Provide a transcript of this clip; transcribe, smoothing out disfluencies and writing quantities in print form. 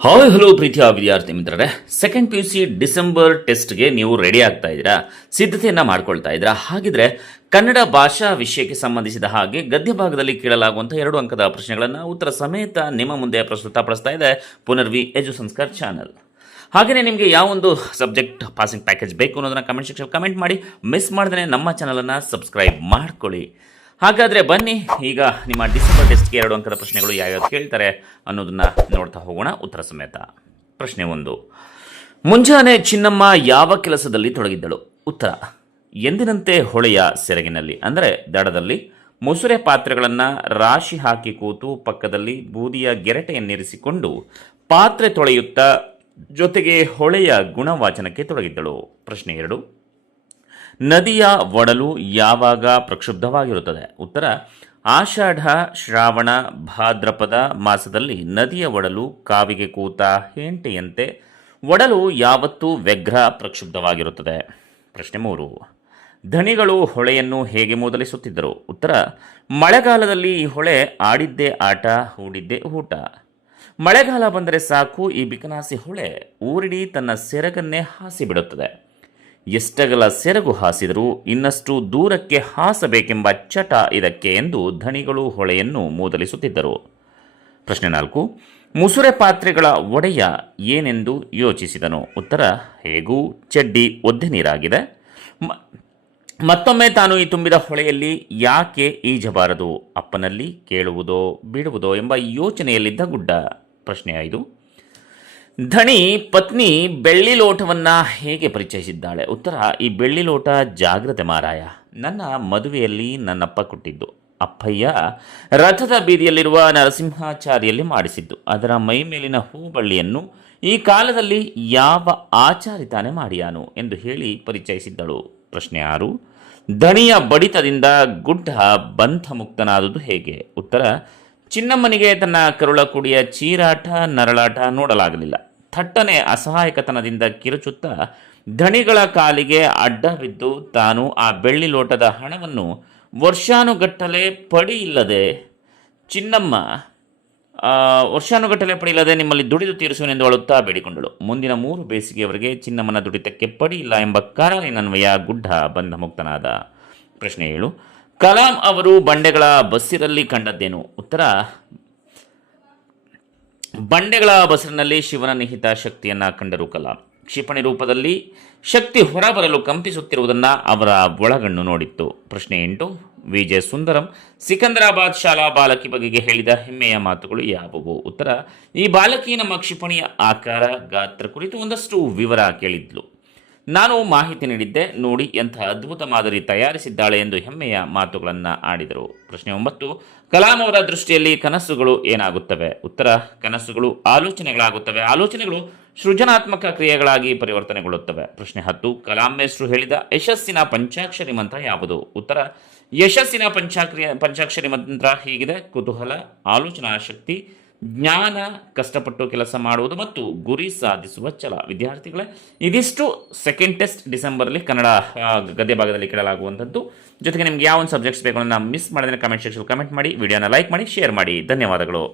Hi hello ಪ್ರೀತಿಯ ವಿದ್ಯಾರ್ಥಿ ಮಿತ್ರರೇ, ಸೆಕೆಂಡ್ PUC ಡಿಸೆಂಬರ್ ಟೆಸ್ಟ್ಗೆ ನೀವು ರೆಡಿ ಆಗ್ತಾ ಇದ್ದೀರಾ, ಸಿದ್ಧತೆಯನ್ನು ಮಾಡ್ಕೊಳ್ತಾ ಇದ್ದೀರಾ? ಹಾಗಿದ್ರೆ ಕನ್ನಡ ಭಾಷಾ ವಿಷಯಕ್ಕೆ ಸಂಬಂಧಿಸಿದ ಹಾಗೆ ಗದ್ಯ ಭಾಗದಲ್ಲಿ ಕೇಳಲಾಗುವಂಥ 2 ಅಂಕದ ಪ್ರಶ್ನೆಗಳನ್ನು ಉತ್ತರ ಸಮೇತ ನಿಮ್ಮ ಮುಂದೆ ಪ್ರಸ್ತುತಪಡಿಸ್ತಾ ಇದೆ ಪುನರ್ವಿ ಎಜು ಸಂಸ್ಕಾರ್ ಚಾನಲ್. ಹಾಗೆಯೇ ನಿಮಗೆ ಯಾವ ಒಂದು ಸಬ್ಜೆಕ್ಟ್ ಪಾಸಿಂಗ್ ಪ್ಯಾಕೇಜ್ ಬೇಕು ಅನ್ನೋದನ್ನು ಕಮೆಂಟ್ ಸೆಕ್ಷನ್ ಕಮೆಂಟ್ ಮಾಡಿ, ಮಿಸ್ ಮಾಡದೇ ನಮ್ಮ ಚಾನಲನ್ನು ಸಬ್ಸ್ಕ್ರೈಬ್ ಮಾಡ್ಕೊಳ್ಳಿ. ಹಾಗಾದರೆ ಬನ್ನಿ, ಈಗ ನಿಮ್ಮ ಡಿಸೆಂಬರ್ ಟೆಸ್ಟ್ಗೆ 2 ಅಂಕದ ಪ್ರಶ್ನೆಗಳು ಯಾವ್ಯಾವ ಕೇಳ್ತಾರೆ ಅನ್ನೋದನ್ನು ನೋಡ್ತಾ ಹೋಗೋಣ ಉತ್ತರ ಸಮೇತ. ಪ್ರಶ್ನೆ 1, ಮುಂಜಾನೆ ಚಿನ್ನಮ್ಮ ಯಾವ ಕೆಲಸದಲ್ಲಿ ತೊಡಗಿದ್ದಳು? ಉತ್ತರ, ಎಂದಿನಂತೆ ಹೊಳೆಯ ಸೆರಗಿನಲ್ಲಿ ಅಂದರೆ ದಡದಲ್ಲಿ ಮುಸುರೆ ಪಾತ್ರೆಗಳನ್ನು ರಾಶಿ ಹಾಕಿ ಕೂತು ಪಕ್ಕದಲ್ಲಿ ಬೂದಿಯ ಗೆರಟೆಯನ್ನಿರಿಸಿಕೊಂಡು ಪಾತ್ರೆ ತೊಳೆಯುತ್ತಾ ಜೊತೆಗೆ ಹೊಳೆಯ ಗುಣವಾಚನಕ್ಕೆ ತೊಡಗಿದ್ದಳು. ಪ್ರಶ್ನೆ 2, ನದಿಯ ಒಡಲು ಯಾವಾಗ ಪ್ರಕ್ಷುಬ್ಧವಾಗಿರುತ್ತದೆ? ಉತ್ತರ, ಆಷಾಢ, ಶ್ರಾವಣ, ಭಾದ್ರಪದ ಮಾಸದಲ್ಲಿ ನದಿಯ ಒಡಲು ಕಾವಿಗೆ ಕೂತ ಹೆಂಟೆಯಂತೆ ಒಡಲು ಯಾವತ್ತೂ ವ್ಯಗ್ರ ಪ್ರಕ್ಷುಬ್ಧವಾಗಿರುತ್ತದೆ. ಪ್ರಶ್ನೆ 3, ಧಣಿಗಳು ಹೊಳೆಯನ್ನು ಹೇಗೆ ಮೂದಲಿಸುತ್ತಿದ್ದರು? ಉತ್ತರ, ಮಳೆಗಾಲದಲ್ಲಿ ಈ ಹೊಳೆ ಆಡಿದ್ದೇ ಆಟ, ಹೂಡಿದ್ದೇ ಊಟ. ಮಳೆಗಾಲ ಬಂದರೆ ಸಾಕು, ಈ ಬಿಕನಾಸಿ ಹೊಳೆ ಊರಿಡಿ ತನ್ನ ಸೆರಗನ್ನೇ ಹಾಸಿ ಬಿಡುತ್ತದೆ. ಎಷ್ಟಗಲ ಸೆರಗು ಹಾಸಿದರೂ ಇನ್ನಷ್ಟು ದೂರಕ್ಕೆ ಹಾಸಬೇಕೆಂಬ ಚಟ ಇದಕ್ಕೆ ಎಂದು ಧಣಿಗಳು ಹೊಳೆಯನ್ನು ಮೂದಲಿಸುತ್ತಿದ್ದರು. ಪ್ರಶ್ನೆ 4, ಮುಸುರೆ ಪಾತ್ರೆಗಳ ಒಡೆಯ ಏನೆಂದು ಯೋಚಿಸಿದನು? ಉತ್ತರ, ಹೇಗೂ ಚಡ್ಡಿ ಒದ್ದೆ ನೀರಾಗಿದೆ, ಮತ್ತೊಮ್ಮೆ ತಾನು ಈ ತುಂಬಿದ ಹೊಳೆಯಲ್ಲಿ ಯಾಕೆ ಈಜಬಾರದು, ಅಪ್ಪನಲ್ಲಿ ಕೇಳುವುದೋ ಬಿಡುವುದೋ ಎಂಬ ಯೋಚನೆಯಲ್ಲಿದ್ದ ಗುಡ್ಡ. ಪ್ರಶ್ನೆ 5, ಧಣಿ ಪತ್ನಿ ಬೆಳ್ಳಿ ಲೋಟವನ್ನು ಹೇಗೆ ಪರಿಚಯಿಸಿದ್ದಾಳೆ? ಉತ್ತರ, ಈ ಬೆಳ್ಳಿ ಲೋಟ ಜಾಗ್ರತೆ ಮಾರಾಯ, ನನ್ನ ಮದುವೆಯಲ್ಲಿ ನನ್ನಪ್ಪ ಕೊಟ್ಟಿದ್ದು, ಅಪ್ಪಯ್ಯ ರಥದ ಬೀದಿಯಲ್ಲಿರುವ ನರಸಿಂಹಾಚಾರಿಯಲ್ಲಿ ಮಾಡಿಸಿದ್ದು, ಅದರ ಮೈಮೇಲಿನ ಹೂಬಳ್ಳಿಯನ್ನು ಈ ಕಾಲದಲ್ಲಿ ಯಾವ ಆಚಾರಿ ತಾನೇ ಮಾಡಿಯಾನು ಎಂದು ಹೇಳಿ ಪರಿಚಯಿಸಿದ್ದಳು. ಪ್ರಶ್ನೆ 6, ಧಣಿಯ ಬಡಿತದಿಂದ ಗುಡ್ಡ ಬಂಧಮುಕ್ತನಾದುದು ಹೇಗೆ? ಉತ್ತರ, ಚಿನ್ನಮ್ಮನಿಗೆ ತನ್ನ ಕರುಳ ಕುಡಿಯ ಚೀರಾಟ ನರಳಾಟ ನೋಡಲಾಗಲಿಲ್ಲ. ಥಟ್ಟನೆ ಅಸಹಾಯಕತನದಿಂದ ಕಿರುಚುತ್ತಾ ಧಣಿಗಳ ಕಾಲಿಗೆ ಅಡ್ಡ ಬಿದ್ದು ತಾನು ಆ ಬೆಳ್ಳಿ ಲೋಟದ ಹಣವನ್ನು ವರ್ಷಾನುಗಟ್ಟಲೆ ಪಡಿಯಿಲ್ಲದೆ ನಿಮ್ಮಲ್ಲಿ ದುಡಿದು ತೀರಿಸುವನೆಂದು ಅಳುತ್ತಾ ಬೇಡಿಕೊಂಡಳು. ಮುಂದಿನ 3 ಬೇಸಿಗೆಯವರೆಗೆ ಚಿನ್ನಮ್ಮನ ದುಡಿತಕ್ಕೆ ಪಡಿಯಿಲ್ಲ ಎಂಬ ಕಾರಣವನ್ವಯ ಗುಡ್ಡ ಬಂಧ ಮುಕ್ತನಾದ. ಪ್ರಶ್ನೆ 7, ಕಲಾಂ ಅವರು ಬಂಡೆಗಳ ಬಸ್ಸಿರಲ್ಲಿ ಕಂಡದ್ದೇನು? ಉತ್ತರ, ಬಂಡೆಗಳ ಬಸರಿನಲ್ಲಿ ಶಿವನ ನಿಹಿತ ಶಕ್ತಿಯನ್ನು ಕಂಡರು ಕಲಾಂ. ಕ್ಷಿಪಣಿ ರೂಪದಲ್ಲಿ ಶಕ್ತಿ ಹೊರಬರಲು ಕಂಪಿಸುತ್ತಿರುವುದನ್ನು ಅವರ ಒಳಗಣ್ಣು ನೋಡಿತ್ತು. ಪ್ರಶ್ನೆ 8, ವಿಜಯ ಸುಂದರಂ ಸಿಕಂದರಾಬಾದ್ ಶಾಲಾ ಬಾಲಕಿ ಬಗೆಗೆ ಹೇಳಿದ ಹೆಮ್ಮೆಯ ಮಾತುಗಳು ಯಾವುವು? ಉತ್ತರ, ಈ ಬಾಲಕಿ ನಮ್ಮ ಕ್ಷಿಪಣಿಯ ಆಕಾರ ಗಾತ್ರ ಕುರಿತು ಒಂದಷ್ಟು ವಿವರ ಕೇಳಿದ್ಲು. ನಾನು ಮಾಹಿತಿ ನೀಡಿದ್ದೆ, ನೋಡಿ ಎಂಥ ಅದ್ಭುತ ಮಾದರಿ ತಯಾರಿಸಿದ್ದಾಳೆ ಎಂದು ಹೆಮ್ಮೆಯ ಮಾತುಗಳನ್ನು ಆಡಿದರು. ಪ್ರಶ್ನೆ 9, ಕಲಾಂ ಅವರ ದೃಷ್ಟಿಯಲ್ಲಿ ಕನಸುಗಳು ಏನಾಗುತ್ತವೆ? ಉತ್ತರ, ಕನಸುಗಳು ಆಲೋಚನೆಗಳಾಗುತ್ತವೆ, ಆಲೋಚನೆಗಳು ಸೃಜನಾತ್ಮಕ ಕ್ರಿಯೆಗಳಾಗಿ ಪರಿವರ್ತನೆಗೊಳ್ಳುತ್ತವೆ. ಪ್ರಶ್ನೆ 10, ಕಲಾಂ ಮೇಷ್ಟ್ರು ಹೇಳಿದ ಯಶಸ್ಸಿನ ಪಂಚಾಕ್ಷರಿ ಮಂತ್ರ ಯಾವುದು? ಉತ್ತರ, ಯಶಸ್ಸಿನ ಪಂಚಾಕ್ಷರಿ ಮಂತ್ರ ಹೀಗಿದೆ: ಕುತೂಹಲ, ಆಲೋಚನಾ ಶಕ್ತಿ, ಜ್ಞಾನ, ಕಷ್ಟಪಟ್ಟು ಕೆಲಸ ಮಾಡುವುದು ಮತ್ತು ಗುರಿ ಸಾಧಿಸುವ ಛಲ. ವಿದ್ಯಾರ್ಥಿಗಳೇ, ಇದಿಷ್ಟು ಸೆಕೆಂಡ್ ಟೆಸ್ಟ್ ಡಿಸೆಂಬರ್ಲಿ ಕನ್ನಡ ಗದ್ಯ ಭಾಗದಲ್ಲಿ ಕೇಳಲಾಗುವಂಥದ್ದು. ಜೊತೆಗೆ ನಿಮ್ಗೆ ಯಾವ ಒಂದು ಸಬ್ಜೆಕ್ಟ್ಸ್ ಬೇಕು ಅನ್ನೋದನ್ನ ಮಿಸ್ ಮಾಡಿದ್ರೆ ಕಮೆಂಟ್ ಸೆಕ್ಷನ್ ಕಮೆಂಟ್ ಮಾಡಿ, ವಿಡಿಯೋನ ಲೈಕ್ ಮಾಡಿ, ಶೇರ್ ಮಾಡಿ. ಧನ್ಯವಾದಗಳು.